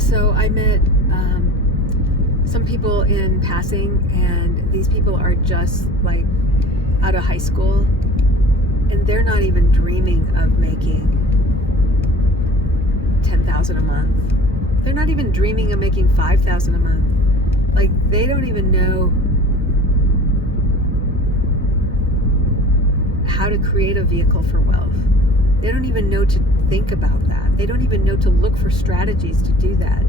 So I met some people in passing, and these people are just like out of high school, and they're not even dreaming of making $10,000 a month. They're not even dreaming of making $5,000 a month. Like, they don't even know how to create a vehicle for wealth. They don't even know to think about that. They don't even know to look for strategies to do that.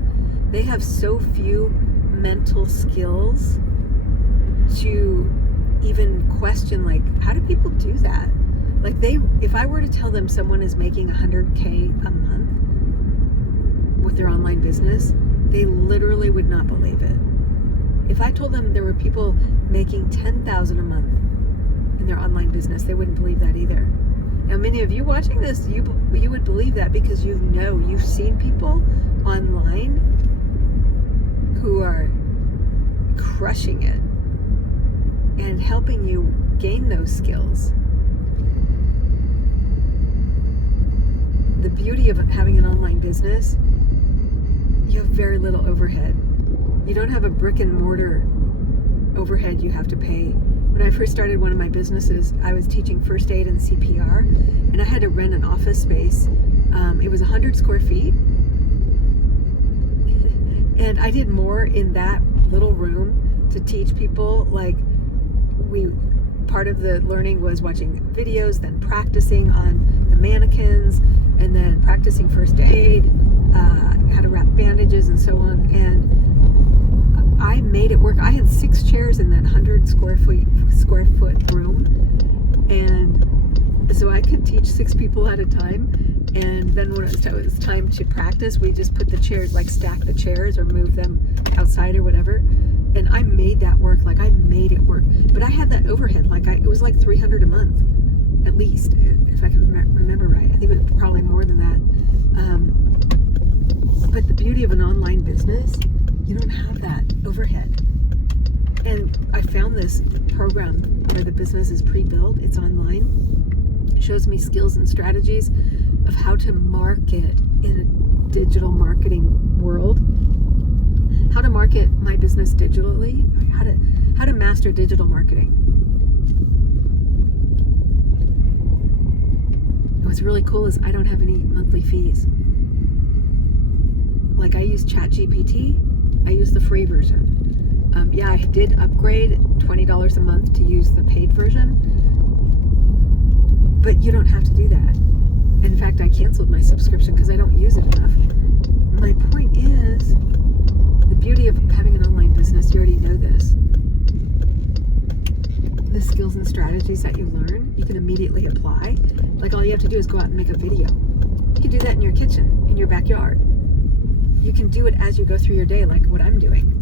They have so few mental skills to even question, like, how do people do that? Like, if I were to tell them someone is making $100K a month with their online business, they literally would not believe it. If I told them there were people making $10,000 a month in their online business, they wouldn't believe that either. Now, many of you watching this, you would believe that because you've seen people online who are crushing it and helping you gain those skills. The beauty of having an online business, you have very little overhead. You don't have a brick and mortar overhead you have to pay. When I first started one of my businesses, I was teaching first aid and CPR, and I had to rent an office space. It was 100 square feet, and I did more in that little room to teach people. Like, part of the learning was watching videos, then practicing on the mannequins, and then practicing first aid, how to wrap bandages and so on. And I made it work. I had 6 chairs in that 100 square foot room, and so I could teach 6 people at a time. And then when it was time to practice, we just put the chairs, like stack the chairs or move them outside or whatever. And I made that work. Like, I made it work. But I had that overhead. Like, it was like $300 a month, at least, if I can remember right. I think it was probably more than that. But the beauty of an online business, you don't have that overhead. And I found this program where the business is pre-built. It's online. It shows me skills and strategies of how to market in a digital marketing world. How to market my business digitally. How to master digital marketing. What's really cool is I don't have any monthly fees. Like, I use ChatGPT. I use the free version. I did upgrade $20 a month to use the paid version, but you don't have to do that. In fact, I canceled my subscription because I don't use it enough. My point is, the beauty of having an online business, you already know this. The skills and strategies that you learn, you can immediately apply. Like, all you have to do is go out and make a video. You can do that in your kitchen, in your backyard. You can do it as you go through your day, like what I'm doing.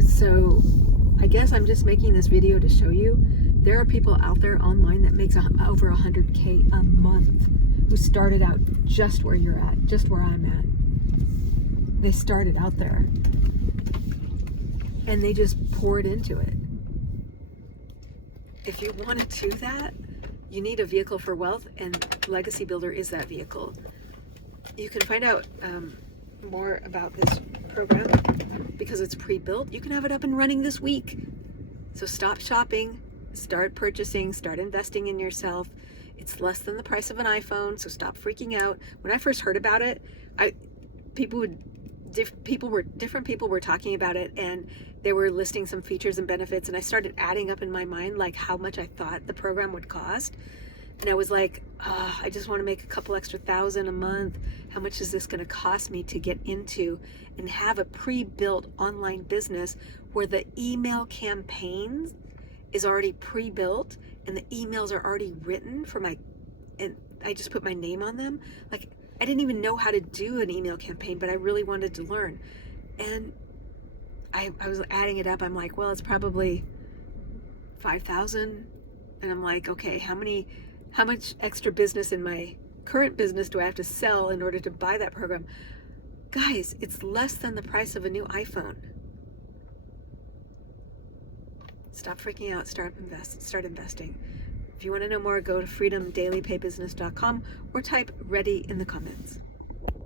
So I guess I'm just making this video to show you there are people out there online that makes over 100K a month who started out just where you're at, just where I'm at. They started out there and they just poured into it. If you want to do that, you need a vehicle for wealth, and Legacy Builder is that vehicle. You can find out more about this program because it's pre-built. You can have it up and running this week. So stop shopping, start purchasing, start investing in yourself. It's less than the price of an iPhone, so stop freaking out. When I first heard about it, different people were talking about it, and they were listing some features and benefits, and I started adding up in my mind like how much I thought the program would cost. And I was like, I just want to make a couple extra $1,000 a month. How much is this going to cost me to get into and have a pre-built online business where the email campaigns is already pre-built and the emails are already written and I just put my name on them? Like, I didn't even know how to do an email campaign, but I really wanted to learn. And I was adding it up. I'm like, well, it's probably 5,000. And I'm like, okay, how much extra business in my current business do I have to sell in order to buy that program? Guys, it's less than the price of a new iPhone. Stop freaking out, start investing. If you want to know more, go to freedomdailypaybusiness.com or type ready in the comments.